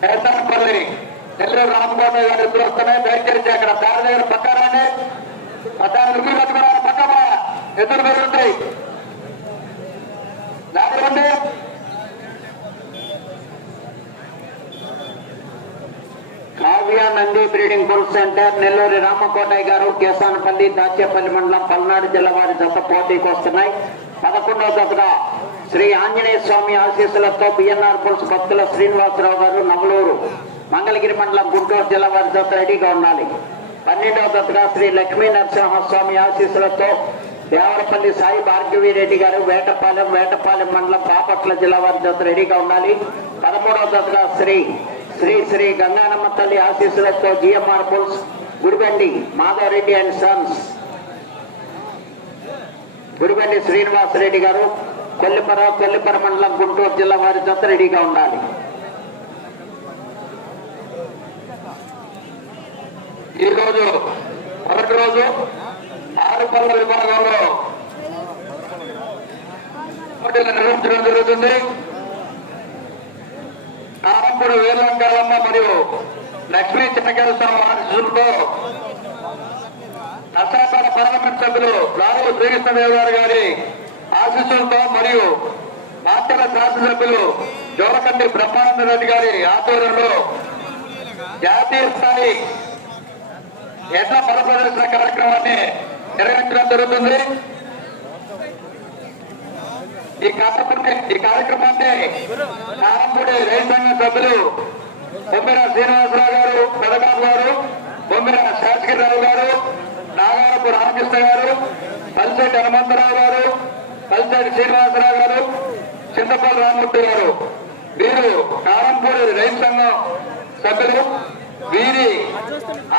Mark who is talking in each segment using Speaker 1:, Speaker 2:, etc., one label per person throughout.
Speaker 1: కేసనపల్లి నెల్లూరు రామకోట గారు ఎప్పుడు వస్తున్నాయి. దయచేసి అక్కడ దారి దగ్గర పక్కనే దాని రూపాయలు కట్టుకున్నారు పక్కన ఎదురు పెరుగుతాయి దారి ఉంది Nandi breeding bull centre Nelluri Ramakotaiah garu Kesanapalli Dachepalli మండలం పల్నాడు జిల్లా వారి జత పోటీకి వస్తున్నాయి. పదకొండవ దశగా శ్రీ ఆంజనేయ స్వామి ఆశీస్సులతో బిఎన్ఆర్ పుల్స్ భక్తుల శ్రీనివాసరావు గారు నవలూరు మంగళగిరి మండలం గుంటూరు జిల్లా వారి జత రెడీగా ఉండాలి. పన్నెండవ దశగా శ్రీ లక్ష్మీ నరసింహస్వామి ఆశీస్సులతో దేవరపల్లి సాయి భార్గవి రెడ్డి గారు వేటపాలెం వేటపాలెం మండలం బాపట్ల జిల్లా వారి జత రెడీగా ఉండాలి. పదమూడవ దశగా శ్రీ శ్రీ శ్రీ గంగానమ్మ తల్లి ఆశీస్సులతో GMR pulls Gudibandi Madhavareddy and sons. Gudibandi Srinivasareddy గారు కొల్లిపర కొల్లిపర మండలం గుంటూరు జిల్లా వారి జత రెడీగా ఉండాలి. ఈరోజు మొదటి రోజు ఆరు పనుల విభాగంలో పోటీలు నిర్వహించడం జరుగుతుంది. నారంపూడి వీరలంకాలమ్మ మరియు లక్ష్మీ చిన్నకేశ్వరం ఆశీస్సులతో నర్సాపేట పార్లమెంట్ సభ్యులు రావు శ్రీకృష్ణదేవ్ గారు గారి ఆశీస్సులతో మరియు మాచర్ల శాసనసభ్యులు జోలకండి బ్రహ్మానంద రెడ్డి గారి ఆధ్వర్యంలో జాతీయ స్థాయి ఎడ్ల పద ప్రదర్శన కార్యక్రమాన్ని నిర్వహించడం జరుగుతుంది. ఈ కార్యక్రమాన్ని ఈ కార్యక్రమాన్ని నారంపూడి రైతు సంఘం సభ్యులు బొమ్మిర శ్రీనివాసరావు గారు పెదగాపు గారు బొమ్మిర శాసగిరిరావు గారు నాగారపు రామకృష్ణ గారు పల్సెట్టి హనుమంతరావు గారు పల్సెట్టి శ్రీనివాసరావు గారు చింతపల్లి రామమూర్తి గారు. వీరు నారంపూడి రైతు సంఘం సభ్యులు. వీరి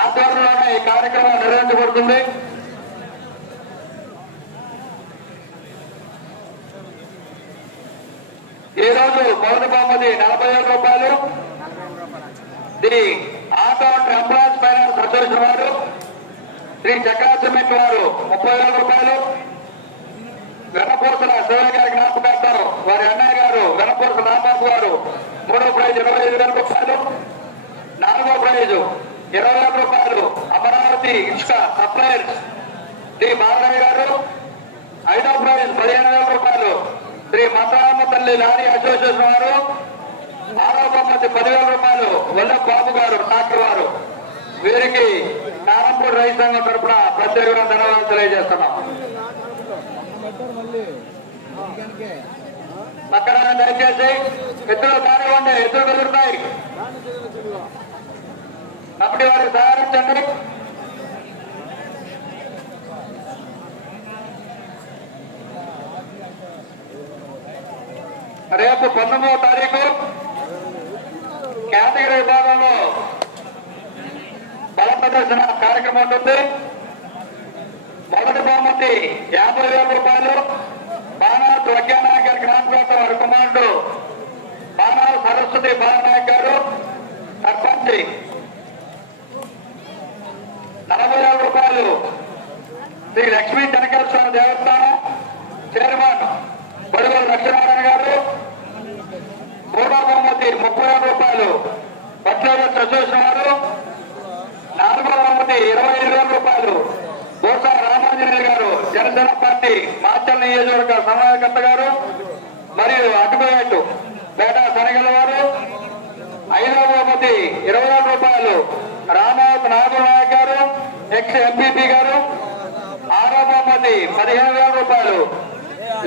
Speaker 1: ఆధ్వర్యంలోనే ఈ కార్యక్రమం నిర్వహించబడుతుంది. ఈ రోజు పౌర నలభై ఏడు రూపాయలు. Shri auto and finance association వారు శ్రీ చక్రా సిమెంట్ వారు ముప్పై వేల రూపాయలు. వెనపూసల శివ గారి జ్ఞాపకార్థం వారి అన్నయ్య గారు వెనపూసల రాంబాబు గారు మూడో ప్రైజ్ ఇరవై ఐదు వేల రూపాయలు. నాలుగో ప్రైజ్ ఇరవై వేల రూపాయలు అమరావతి ఇష్క సప్లైర్స్ శ్రీ మాధవి గారు. ఐదో ప్రైజ్ పదిహేను వేల రూపాయలు శ్రీ మతారామ తల్లి లారీ అసోసియేషన్ వారు ఆరో బహుమతి పదివేల రూపాయలు వల్ల బాబు గారు డాక్టర్ వారు. వీరికి నారంపూర్ రైతు సంఘం తరఫున ప్రత్యేకంగా ధన్యవాదాలు తెలియజేస్తున్నాం పక్కన దయచేసి. ఎద్దులు కానివ్వండి ఎద్దులు కదులుతాయి కమిటీ వారికి సహకరించండి రేపు పంతొమ్మిదవ తారీఖు కేటగిరీ విభాగంలో బల ప్రదర్శన కార్యక్రమం ఉంటుంది. మొదటి బహుమతి యాభై వేల రూపాయలు. బాణాలు ప్రజ్ఞానాయక్ గారి జ్ఞాపకార్థం వారి కుమారుడు బాణాలు సరస్వతి బాలనాయక్ గారు. సర్పంచ్ నలభై వేల రూపాయలు. శ్రీ లక్ష్మీ జనకేశ్వర దేవస్థానం చైర్మన్ బడుగోలు లక్ష్మీనారాయణ గారు. మూడో బహుమతి ముప్పై వేల రూపాయలు. పట్లేరు అసోసియేషన్ వారు నాలుగో బహుమతి ఇరవై ఐదు వేల రూపాయలు. బోసా రామాంజనేయులు గారు జనసేన పార్టీ మార్చల్ నియోజకవర్గ సమన్వయకర్త గారు మరియు అటుపోయేట్టు పేట శనగల వారు. ఐదో బహుమతి ఇరవై వేల రూపాయలు. రామావతి నాగనాయక్ గారు ఎక్స్ ఎంపీపీ గారు. ఆరో బహుమతి పదిహేను వేల రూపాయలు.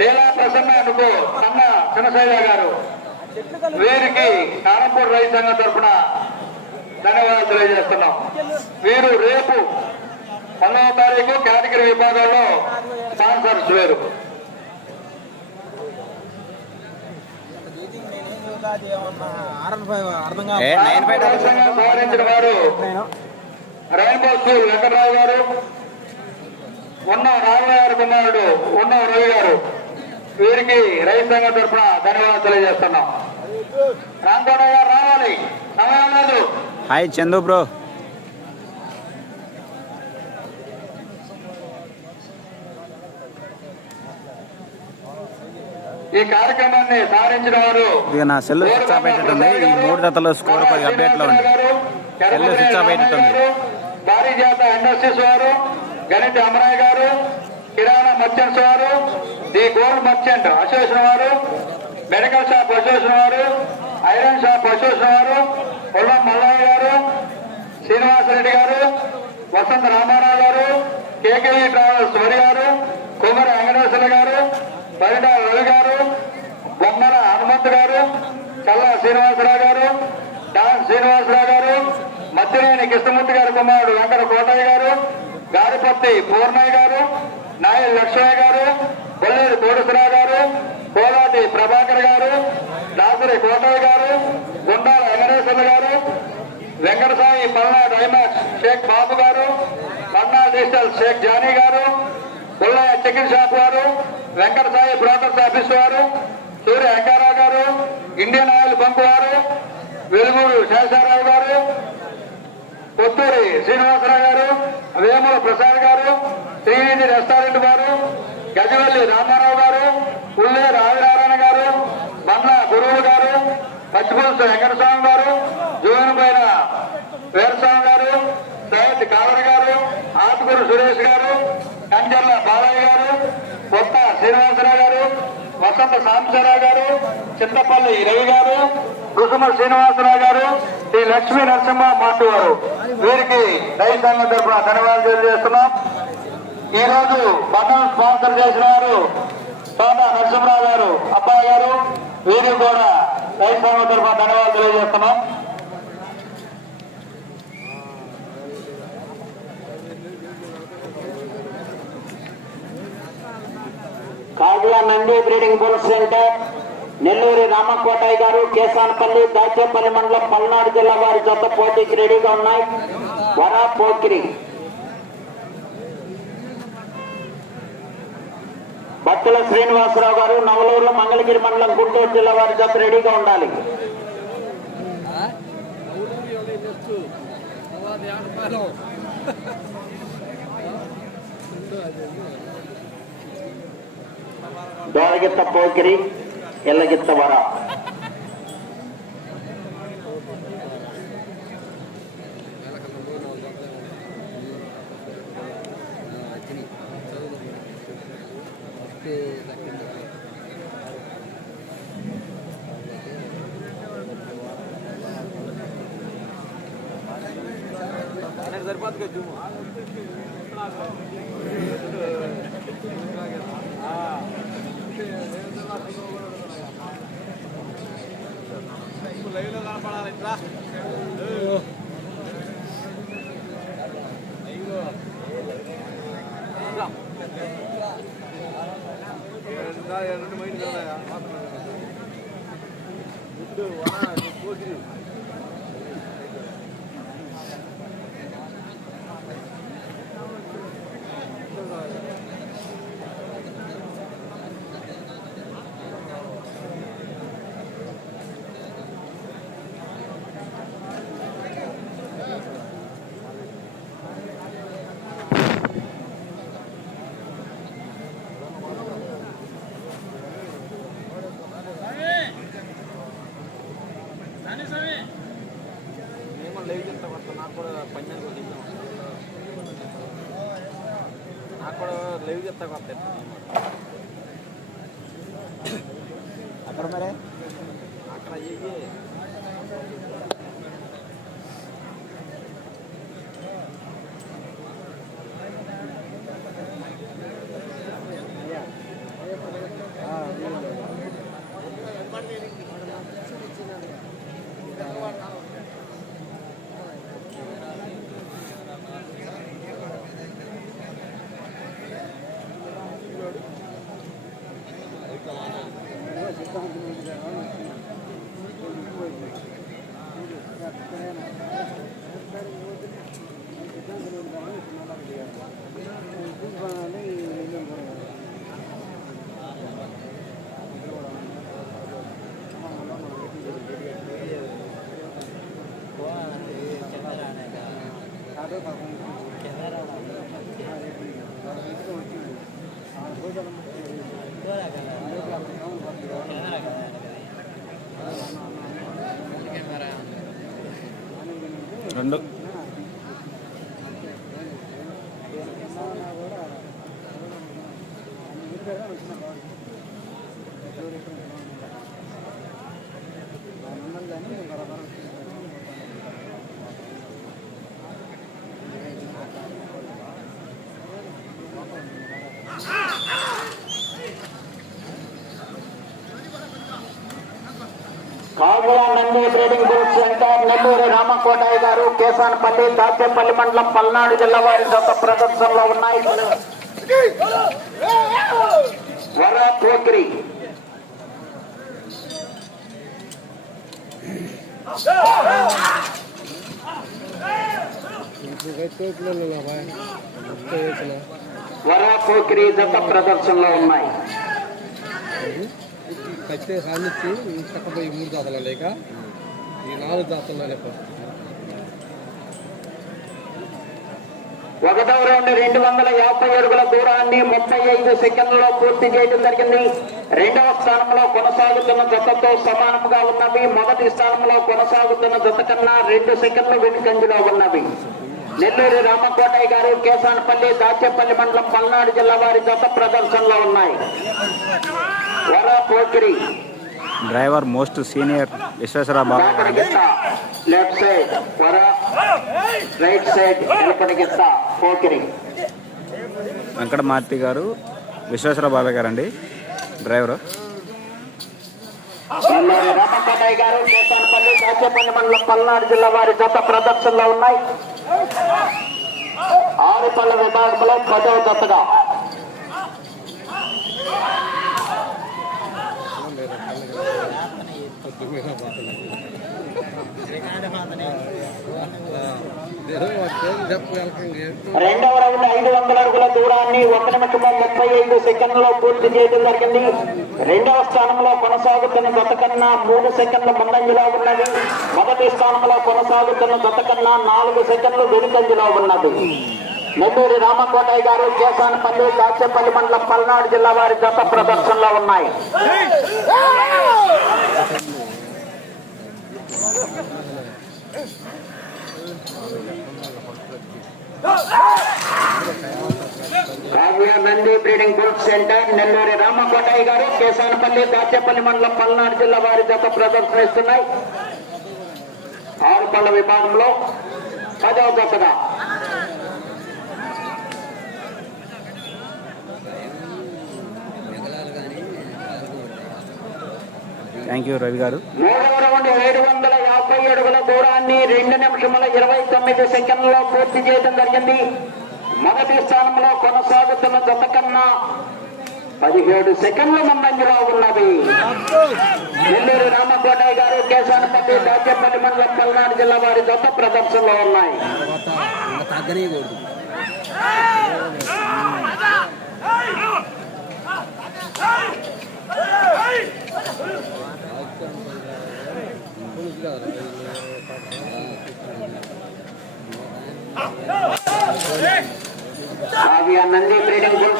Speaker 1: లీలా ప్రసన్న అనుకో సన్న చిన్నశైల గారు. వీరికి కారంపూర్ సంఘం తరఫున ధన్యవాదాలు తెలియజేస్తున్నాం. వీరు రేపు పదవ తారీఖు కేటగిరీ విభాగంలో స్పాన్సర్స్ వేరు గౌరవించిన వారు స్కూల్ వెంకటరావు గారు ఉన్న రామయ్య గారి కుమారుడు ఉన్న రవి గారు వీరికి రైతు సంఘం తరఫున ధన్యవాదాలు తెలియజేస్తున్నాం.
Speaker 2: Hi Chandu bro.
Speaker 1: ఈ కార్యక్రమాన్ని సాధించిన వారు
Speaker 2: ఇక నా సెల్ స్విచ్ ఆఫ్ అయ్యేటట్టుంది ఈ మూడు జతల స్కోర్ అప్డేట్లో ఉంది. సెల్ స్విచ్ ఆఫ్ అయ్యేటట్టుంది
Speaker 1: భారీ జాత ఇండస్ట్రీస్ వారు గణిత అమరాయ్ గారు కిరాణా మర్చెంట్స్ వారు ది గోల్డ్ మర్చెంట్ అసోసియేషన్ వారు మెడికల్ షాప్ అసోసియేషన్ వారు ఐరన్ షాప్ అసోసియేషన్ వారు పొల్లం మల్లయ్య గారు శ్రీనివాసరెడ్డి గారు వసంత రామారావు గారు కేకే ట్రావెల్స్ వరి గారు కుమరి వెంకటేశ్వర గారు పరిటాల రవి గారు బొమ్మల హనుమంత్ గారు చల్ల శ్రీనివాసరావు గారు డాన్ శ్రీనివాసరావు గారు మద్దినేని కృష్ణమూర్తి గారి కుమారుడు వెంకట కోటయ్య గారు గారిపత్తి పూర్ణయ్య గారు నాయల్ లక్ష్మయ్య గారు బొల్లేరు కోటేశ్వరరావు గారు కోలాటి ప్రభాకర్ గారు దాసరి కోటయ్య గారు గుండాల వెంకటేశ్వర గారు వెంకటసాయి పల్నాడు డైమాక్స్ షేక్ బాబు గారు పల్నా డిజిటల్ షేక్ జానీ గారు పుల్లయ్య చికెన్ షాప్ వారు వెంకటసాయి బ్రోకర్స్ ఆఫీస్ వారు సూర్య అంకారావు గారు ఇండియన్ ఆయిల్ బంక్ వారు వెలుగురు శేషారావు గారు కొత్తూరి శ్రీనివాసరావు గారు వేముల ప్రసాద్ గారు శ్రీనిధి రెస్టారెంట్ వారు గజవల్లి రామారావు గారు పుల్లే రావినారాయణ గారు బండ్ల గురువు గారు పచ్చిపులుసు వెంకటస్వామి గారు జోగిన పైన వీరస్వామి గారు సైయద్ కావర్ గారు ఆత్మూరు సురేష్ గారు కంజర్ల బాలయ్య గారు కొత్త శ్రీనివాసరావు గారు వసంత సాంబశివరావు గారు చింతపల్లి రవి గారు కుసుమ శ్రీనివాసరావు గారు శ్రీ లక్ష్మీ నరసింహ మాటు వారు వీరికి దైశాల తరఫున ధన్యవాదాలు తెలియజేస్తున్నాం. ఈ రోజు బటన్ స్పాన్సర్ చేసిన వారు తోట నరసింహరావు గారు. అబ్బాయి గారు వీరికి కూడా దైశాల తరఫున ధన్యవాదాలు తెలియజేస్తున్నాం.
Speaker 3: కాగిలా Nandi breeding bull centre Nelluri Ramakotayya గారు కేసానపల్లి దాచేపల్లి మండలం పల్నాడు జిల్లా వారి జత పోటీకి రెడీగా ఉన్నాయి. వరా పోకిరి. బత్తుల శ్రీనివాసరావు గారు నవలూరు మంగళగిరి మండలం గుంటూరు జిల్లా వారి జత రెడీగా ఉండాలి. దోరగిత్త పోకిరి ఎల్లగిత్త వర.
Speaker 4: do. i
Speaker 2: అక్కడ మరే?
Speaker 4: అక్కడ
Speaker 2: రెండు
Speaker 3: Kavya Nandi trading bull centre Nelluru Ramakotayya గారు కేసానపల్లి దాచేపల్లి మండలం పల్నాడు జిల్లా వారి జత ప్రదర్శనలో ఉన్నాయి. వర పోకిరి. వర పోకిరి జత ప్రదర్శనలో ఉన్నాయి.
Speaker 4: కట్టే సాధించి చక్కపోయి మూడు దాతలు లేక ఈ నాలుగు
Speaker 3: ఒకటవ రౌండ్ రెండు వందల యాభై అడుగుల దూరాన్ని ముప్పై ఐదు సెకండ్లలో పూర్తి చేయడం జరిగింది. రెండవ స్థానంలో కొనసాగుతున్న జతతో సమానంగా ఉన్నవి. మొదటి స్థానంలో కొనసాగుతున్న జత కన్నా రెండు సెకండ్లు వెనుకంజలో ఉన్నవి. నెల్లూరు రామకోటయ్య గారు కేసానపల్లి దాచేపల్లి మండలం పల్నాడు జిల్లా వారి జత ప్రదర్శనలో ఉన్నాయి. వర Pokiri
Speaker 2: driver most senior Vishweshwara Babu.
Speaker 3: Left side వర. రైట్ సైడ్ వెనకటి గిత్త పోకిరి
Speaker 2: వెంకట మారుతి గారు విశ్వేశ్వర బాబాయ్ డ్రైవరు
Speaker 3: రామకోటయ్య గారు కేసానపల్లి దాచేపల్లి మండలం పల్నాడు జిల్లా వారి జత ప్రదర్శనలో ఉన్నాయి. ఆరుపల్ల విభాగంలో పదవ జతగా. రెండవ రౌండ్ ఐదు వందల అడుగుల దూరాన్ని ఒక నిమిషము ముప్పై ఐదు సెకండ్లలో పూర్తి చేయడం జరిగింది. రెండవ స్థానంలో కొనసాగుతున్న గతకన్నా మూడు సెకండ్ల ముందంజలో ఉన్నది. మొదటి స్థానంలో కొనసాగుతున్న గతకన్నా నాలుగు సెకండ్లు వెనుకంజలో ఉన్నది. నెల్లూరి రామకోటయ్య గారు కేశానపల్లి దాచేపల్లి మండలం పల్నాడు జిల్లా వారి గత ప్రదర్శనలో ఉన్నాయి Kavya breeding bull centre Nelluri Ramakotaiah garu Kesanapalli Dachepalli మండలం పల్నాడు జిల్లా వారి జత ప్రదర్శనిస్తున్నాయి ఆరు పళ్ళ విభాగంలో పదవ జతగా
Speaker 2: థ్యాంక్ యూ రవి గారు.
Speaker 3: మూడవ రౌండ్ ఏడు వందల యాభై అడుగుల దూరాన్ని రెండు నిమిషముల ఇరవై తొమ్మిది సెకండ్లలో పూర్తి చేయడం జరిగింది. మొదటి స్థానంలో కొనసాగుతున్న జత కన్నా పదిహేడు సెకండ్ల ముందంజలో ఉన్నది. నెల్లూరు రామకోటయ్య గారు కేశానపల్లి రాజ్యపల్లి మండలం పల్నాడు జిల్లా వారి జత ప్రదర్శనలో ఉన్నాయి
Speaker 4: తర్వాత తగ్గనీయకూడదు
Speaker 3: Kavya Nandi breeding bull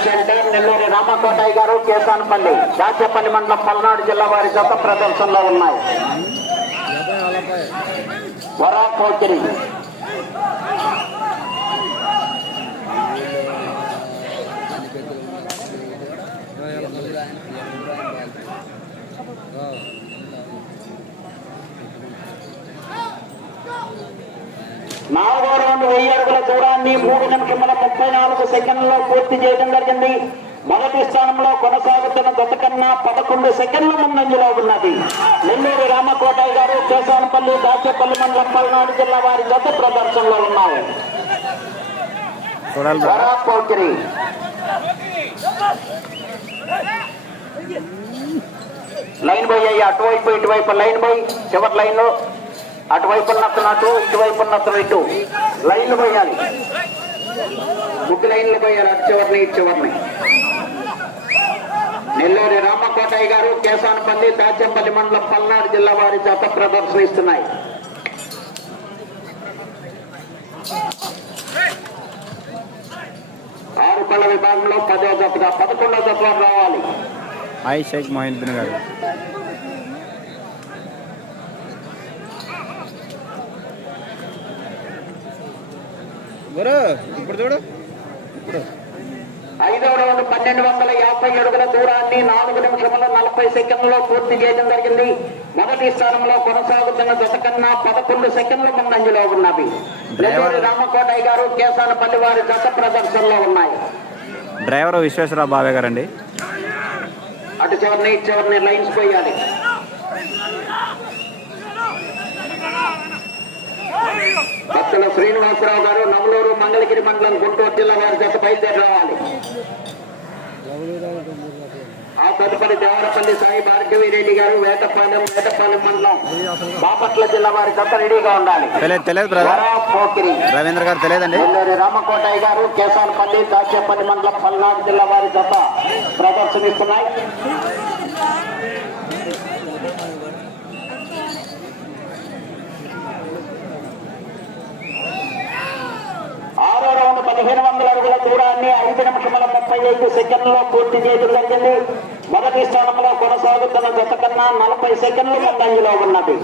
Speaker 3: centre Nelluru Ramakotayya గారు కేశానపల్లి దాచేపల్లి మండలం పల్నాడు జిల్లా వారి జత ప్రదర్శనలో ఉన్నాయి. వరా పోకిరి. నాలుగో రెండు వెయ్యి అడుగుల దూరాన్ని మూడు నిమిషముల ముప్పై నాలుగు సెకండ్లలో పూర్తి చేయడం జరిగింది. మొదటి స్థానంలో కొనసాగుతున్న గత కన్నా పదకొండు సెకండ్ల ముందంజలో ఉన్నది. నెల్లూరు రామకోటయ్య గారు కేశానపల్లి దాచేపల్లి మండలం పల్నాడు జిల్లా వారి జత ప్రదర్శనలో ఉన్నాయి.
Speaker 2: చూడాలి రా.
Speaker 3: వరా పోకిరి. లైన్ బాయ్ అయ్యి అటువైపు ఇటువైపు లైన్ బాయ్ చివరి లైన్లో అటువైపు ఉన్నతను అటు ఇటువైపు ఉన్నతను ఇటు. లైన్లు పోయాలి ముగ్గు లైన్లు పోయాలి అటు చివరిని ఇటు చివరిని. నెల్లూరి రామకోటయ్య గారు కేశానపల్లి దాచంపల్లి మండలం పల్నాడు జిల్లా వారి చేత ప్రదర్శనిస్తున్నాయి. ఆరు కళ్ళ విభాగంలో పదో జతగా పదకొండో జతలో రావాలి.
Speaker 2: హాయ్ షేక్ మహేంద్ర గారు.
Speaker 4: ఇప్పుడు చూడు. ఇప్పుడు.
Speaker 3: ఐదవ రౌండ్ పన్నెండు వందల యాభై అడుగుల దూరాన్ని నాలుగు నిమిషముల నలభై సెకండ్లలో పూర్తి చేయడం జరిగింది. మొదటి స్థానంలో కొనసాగుతున్న జత కన్నా పదకొండు సెకండ్ల ముందంజలో ఉన్నవి. నెల్లూరు రామకోటయ్య గారు కేసానపల్లి వారి జత ప్రదర్శనలో ఉన్నాయి.
Speaker 2: డ్రైవర్ విశ్వేశ్వరరావు బావే గారండి.
Speaker 3: అటు చివరిని చివరిని లైన్స్ పోయాలి. భక్తుల శ్రీనివాసరావు గారు నవలూరు మంగళగిరి మండలం గుంటూరు జిల్లా వారి జత బయలుదేరి రావాలి. ఆ తదుపరి దేవరపల్లి సాయి భార్గవి రెడ్డి గారు వేటపాలెం వేటపాలెం మండలం బాపట్ల జిల్లా వారి జత రెడీగా ఉండాలి.
Speaker 2: తెలియదు రవీంద్ర గారు తెలియదండి.
Speaker 3: రామకోటయ్య గారు కేసానపల్లి దాచేపల్లి మండలం పల్నాడు జిల్లా వారి జత ప్రదర్శనిస్తున్నాయి ఆరో రౌండ్ పదిహేను వందల అడుగుల దూరాన్ని ఐదు నిమిషముల ముప్పై ఐదు సెకండ్లో పూర్తి చేయడం జరిగింది. మొదటి స్థానంలో కొనసాగుతున్న గత కన్నా నలభై సెకండ్లు ముందంజలో ఉన్నది.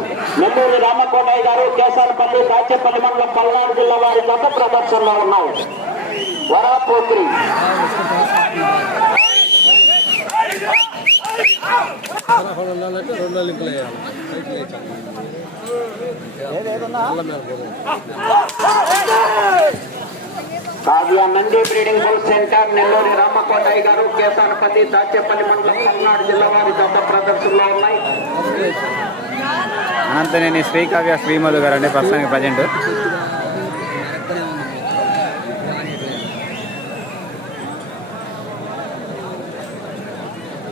Speaker 3: నెల్లూరు రామకోటయ్య గారు కేసాలపల్లి కాచేపల్లి మండలం పల్నాడు జిల్లా వారి గత ప్రదర్శనలో ఉన్నాయి. వరాపోత్రి
Speaker 4: ఉండాలంటే రెండు లింకులు వేయాలి సైకిల్ వేయించాలి
Speaker 3: Kavya Nandi breeding bull centre Nelluri Ramakotayya గారు కేసానపతి దాచేపల్లి మండలం పల్నాడు జిల్లా వారి జత ప్రదర్శనలో ఉన్నాయి.
Speaker 2: అనంతనేని శ్రీకావ్య శ్రీమధు గారు అండి ప్రస్తుతానికి ప్రజెంట్.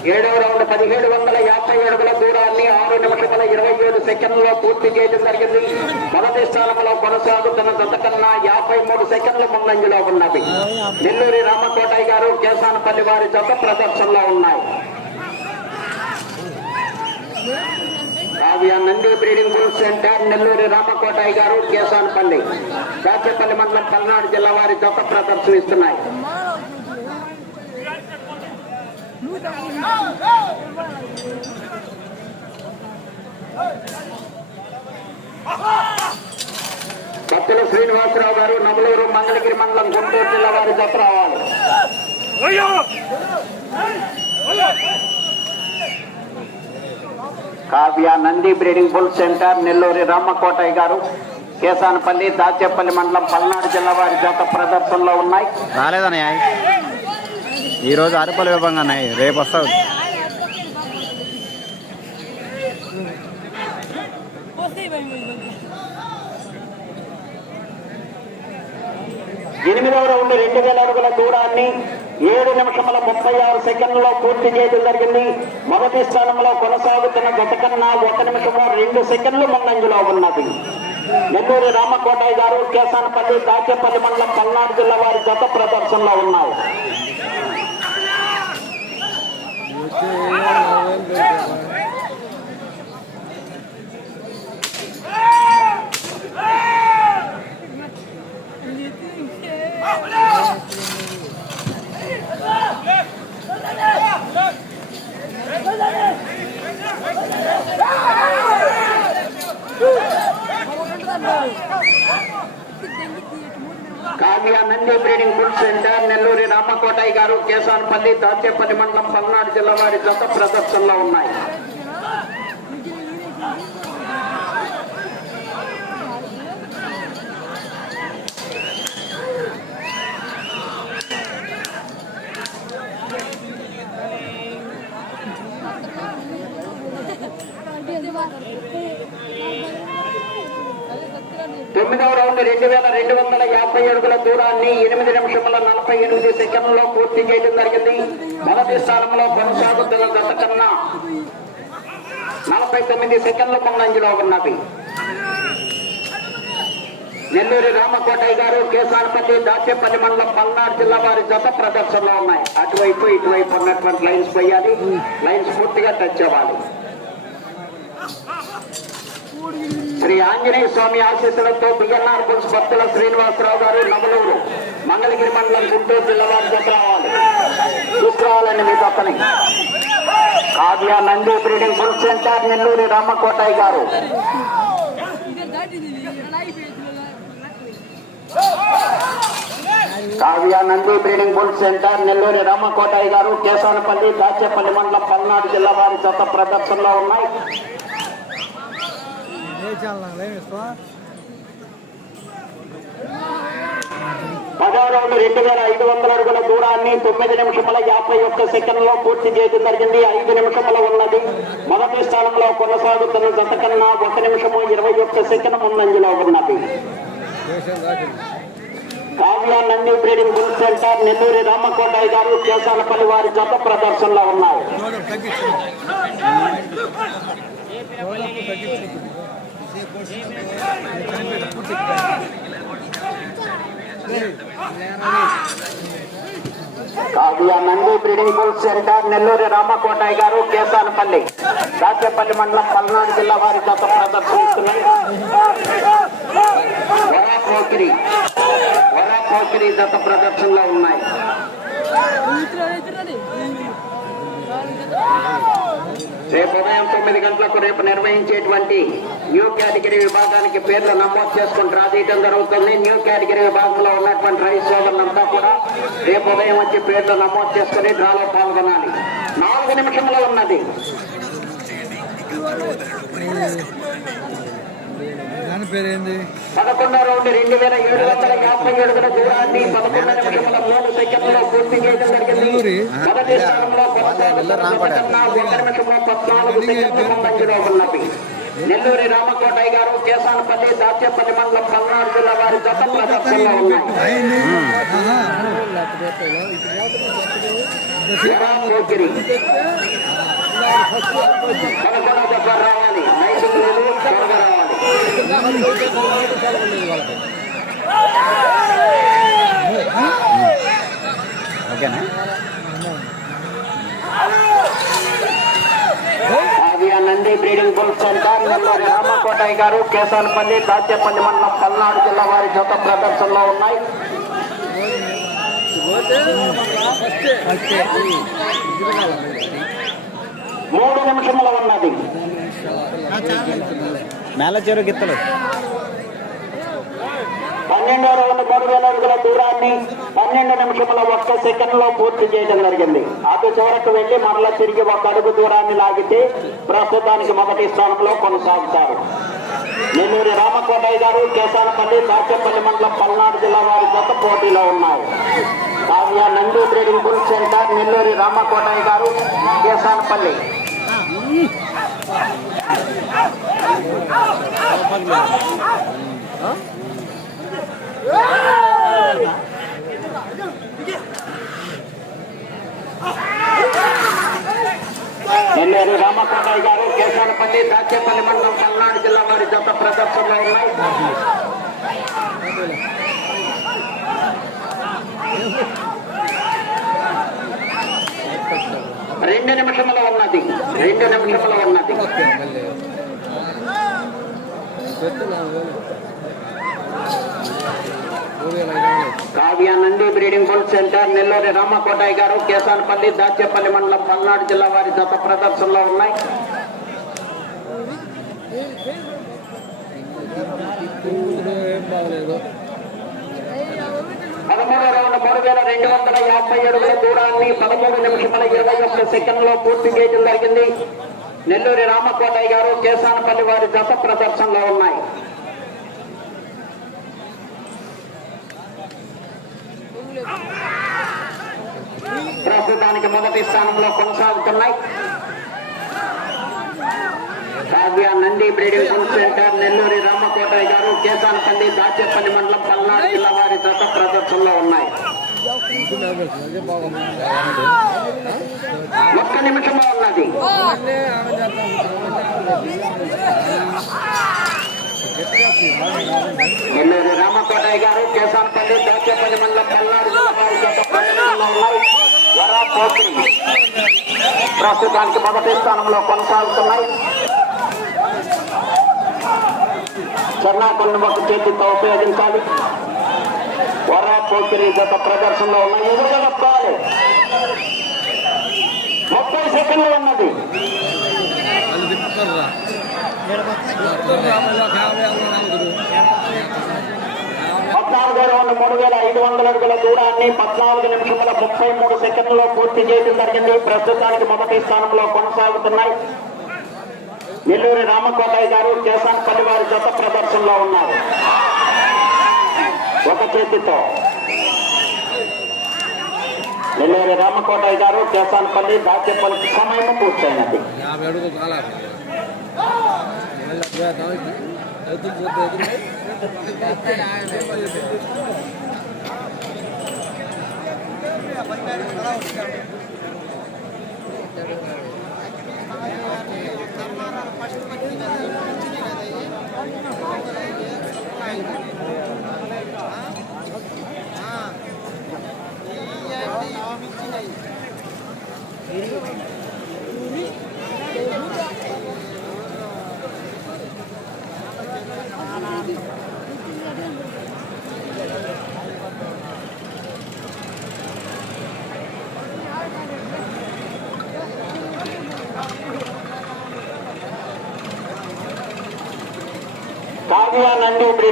Speaker 3: ఏడవ రౌండ్ పదిహేడు వందల యాభై అడుగుల దూరాన్ని ఆరు నిమిషముల ఇరవై ఏడు సెకండ్లలో పూర్తి చేయడం జరిగింది. మొదటి స్థానంలో కొనసాగుతున్న జత యాభై మూడు సెకండ్ల ముందంజలో ఉన్నది నెల్లూరి రామకోటయ్య గారు కేసానపల్లి వారి జత ప్రదర్శనలో ఉన్నాయి. Kavya Nandi breeding group centre Nelluri Ramakotayya గారు కేసానపల్లి. దాచేపల్లి మండలం పల్నాడు జిల్లా వారి జత ప్రదర్శనిస్తున్నాయి. భక్తుల శ్రీనివాసరావు గారు నవలూరు మంగళగిరి మండలం గుంటూరు జిల్లా వారి జత రావాలి. Kavya Nandi breeding bull centre Nelluri Ramakotayya గారు కేసానపల్లి దాచేపల్లి మండలం పల్నాడు జిల్లా వారి జత ప్రదర్శనలో ఉన్నాయి.
Speaker 2: రాలేదన్నయ్య. ఈరోజు అరపలు విభంగా ఉన్నాయి రేపు వస్తావు.
Speaker 3: ఎనిమిదవ రౌండ్ రెండు వేల అడుగుల దూరాన్ని ఏడు నిమిషముల ముప్పై ఆరు సెకండ్లలో పూర్తి చేయడం జరిగింది. మొదటి స్థానంలో కొనసాగుతున్న గత కన్నా ఒక నిమిషము రెండు సెకండ్లు ముందంజలో ఉన్నది. నెల్లూరు రామకోటయ్య గారు కేసానపల్లి దాచేపల్లి మండలం పల్నాడు జిల్లా వారి గత ప్రదర్శనలో ఉన్నాయి
Speaker 4: వచ్చే నలభై
Speaker 3: Kavya Nandi breeding bull centre Nelluri Ramakotayya గారు కేసాన్పల్లి దాచేపల్లి మండలం పల్నాడు జిల్లా వారి జత ప్రదర్శనలో ఉన్నాయి. తొమ్మిదవ రౌండ్ రెండు వేల రెండు వందల యాభై అడుగుల దూరాన్ని ఎనిమిది నిమిషముల నలభై ఎనిమిది సెకండ్లో పూర్తి చేయడం జరిగింది. మొదటి స్థానంలో కొనసాగుతున్న గత కన్నా నలభై తొమ్మిది సెకండ్ల ముందంజలో ఉన్నవి. నెల్లూరి రామకోటయ్య గారు కేసారపతి దాచేపల్లి మండలం పల్నాడు జిల్లా వారి జత ప్రదర్శనలో ఉన్నాయి. అటువైపు ఇటువైపు ఉన్నటువంటి లైన్స్ పోయాలి. లైన్స్ పూర్తిగా టచ్ అవ్వాలి. శ్రీ ఆంజనేయ స్వామి ఆశీస్సులతో బిఎన్ఆర్ బుల్స్ భక్తుల శ్రీనివాసరావు గారు నమలూరు మంగళగిరి మండలం గుంటూరు జిల్లా వారి దగ్గర తీసుకురావాలండి మీ పక్కనే. Kavya Nandi breeding bull centre Nelluri Ramakotayya గారు. Kavya Nandi breeding bull centre Nelluri Ramakotayya గారు కేశానపల్లి దాచేపల్లి మండలం పల్నాడు జిల్లా వారి జత ప్రదర్శనలో ఉన్నాయి. పదవ రౌండ్ రెండు వేల ఐదు వందల అడుగుల దూరాన్ని తొమ్మిది నిమిషముల యాభై ఒక్క సెకండ్లో పూర్తి చేయడం జరిగింది. ఐదు నిమిషముల ఉన్నది. మొదటి స్థానంలో కొనసాగుతున్న జత కన్నా ఒక నిమిషము ఇరవై ఒక్క సెకండ్ ముందంజలో ఉన్నది. Kavya Nandi breeding bull centre Nelluri Ramakotayya గారు కేసాలపల్లి వారి జత ప్రదర్శనలో ఉన్నారు. Kavya Nandi breeding bull centre Nelluri Ramakotayya గారు కేసానపల్లి రాజ్యపల్లి మండలం పల్నాడు జిల్లా వారి జత ప్రదర్శిస్తున్నాయి. వరా పోకిరి వరా పోకిరి జత ప్రదర్శనలో ఉన్నాయి. రేపు ఉదయం తొమ్మిది గంటలకు రేపు నిర్వహించేటువంటి న్యూ కేటగిరీ విభాగానికి పేర్లు నమోదు చేసుకుని డ్రా చేయడం జరుగుతుంది. న్యూ కేటగిరీ విభాగంలో ఉన్నటువంటి రైతు సోదరులంతా కూడా రేపు ఉదయం వచ్చి పేర్లు నమోదు చేసుకుని డ్రాలో పాల్గొనాలి. నాలుగు నిమిషంలో ఉన్నది.
Speaker 4: పేరేంది?
Speaker 3: పదకొండో రౌండ్ రెండు వేల ఏడు వందల యాభై ఏడుగుల దూరాన్ని పదకొండు నిమిషముల మూడు సెకండ్లో పూర్తి చేయడం జరిగింది. మొదటి స్థానంలో కొనసాగుతున్న జత కన్నా ఒక నిమిషంలో పద్నాలుగు సెకండ్ల ముందంజలో ఉన్నది. నెల్లూరి రామకోటయ్య గారు కేసానపల్లి దాచేపల్లి మండలం పల్నాడు జిల్లా వారి జత ప్రదర్శనలో ఉన్నాయి.
Speaker 2: ఓకేనా
Speaker 3: Avia Nandi breeding bull centre Nelluri Ramakotayya గారు కేసానపల్లి దాచేపల్లి మండలం పల్నాడు జిల్లా వారి జత ప్రదర్శనలో ఉన్నాయి మూడు నిమిషముల ఉన్నది.
Speaker 2: మేళ చెరువు గిత్తలు.
Speaker 3: పన్నెండో రౌండ్ మూడు వేల అడుగుల దూరాన్ని పన్నెండు నిమిషముల ఒక్క సెకండ్లో పూర్తి చేయడం జరిగింది. అటు చివరకు వెళ్ళి మరలా తిరిగి ఒక అడుగు దూరాన్ని లాగితే ప్రస్తుతానికి మొదటి స్థానంలో కొనసాగుతారు. నెల్లూరి రామకోటయ్య గారు కేసానపల్లి దాచేపల్లి మండలం పల్నాడు జిల్లా వారి జత పోటీలో ఉన్నారు. Kavya Nandi trading bull centre Nelluri Ramakotayya గారు కేసానపల్లి. నెల్లూరు రామకోటయ్య గారు కేశానపల్లి దాచేపల్లి మండలం పల్నాడు జిల్లా వారి జత ప్రదర్శనలో ఉన్నాయి రెండు నిమిషముల ఉన్నది. రెండు నిమిషముల ఉన్నది. Kavyanandi breeding food centre Nelluri Ramakotayi గారు కేసానపల్లి దాచేపల్లి మండలం పల్నాడు జిల్లా వారి జత ప్రదర్శనలో ఉన్నాయి.
Speaker 4: ఏం బాగలేదు.
Speaker 3: పదమూడు రౌండ్ మూడు వేల రెండు వందల యాభై అడుగుల దూరాన్ని పదమూడు నిమిషముల ఇరవై ఒక్క సెకండ్లో పూర్తి చేయడం జరిగింది నెల్లూరి రామకోటయ్య గారు కేసానపల్లి వారి జత ప్రదర్శనలో ఉన్నాయి. ప్రస్తుతానికి మొదటి స్థానంలో కొనసాగుతున్నాయి కావ్య నంది బ్రీడింగ్ సెంటర్ నెల్లూరి రామకోటయ్య గారు కేసానపల్లి దాచేపల్లి మండలం పల్నాడు జిల్లా వారి జత ప్రదర్శనలో ఉన్నాయి. ఒక్క నిమిషంలో ఉన్నది. నెల్లూరు రామకోటయ్య గారు కేసానపల్లి దాచేపల్లి మండలం పల్నాడు జిల్లా వారి ప్రదర్శనలో ఉన్నాయి. పోకిరి ప్రస్తుతానికి మొదటి స్థానంలో కొనసాగుతున్నాయి. చెన్నాకొండ ఒక చేతితో ఉపయోగించాలి. వరా పోకిరి గత ప్రదర్శనలో ఉన్న ఎదురుగా తప్పాలి ముప్పై సెకండ్లు ఉన్నది.
Speaker 4: వాళ్ళు తిప్పుతారు
Speaker 3: పద్నాలుగు రౌండ్ మూడు వేల ఐదు వందల అడుగుల దూరాన్ని పద్నాలుగు నిమిషముల ముప్పై మూడు సెకండ్లలో పూర్తి చేయడం జరిగింది. ప్రస్తుతానికి మొదటి స్థానంలో కొనసాగుతున్నాయి. నెల్లూరి రామకోటయ్య గారు కేసాన్పల్లి వారి జత ప్రదర్శనలో ఉన్నారు. ఒక చేతితో. నెల్లూరి రామకోటయ్య గారు కేసాన్పల్లి దాచేపల్లి సమయం పూర్తయినది.
Speaker 4: యాభై అడుగులు
Speaker 3: first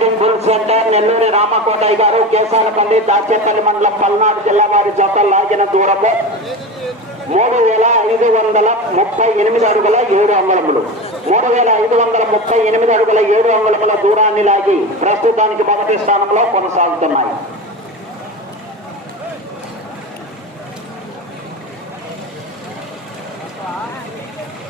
Speaker 3: Nandi breeding bull centre Nelluri Ramakotayya గారు కేసానపల్లి దాచేపల్లి మండలం పల్నాడు జిల్లా వారి జత లాగిన దూరము మూడు వేల ఐదు వందల ముప్పై ఎనిమిది అడుగుల ఏడు అంగుళములు. మూడు వేల ఐదు వందల ముప్పై ఎనిమిది అడుగుల ఏడు అంగుళముల దూరాన్ని లాగి ప్రస్తుతానికి మొదటి స్థానంలో కొనసాగుతున్నాయి.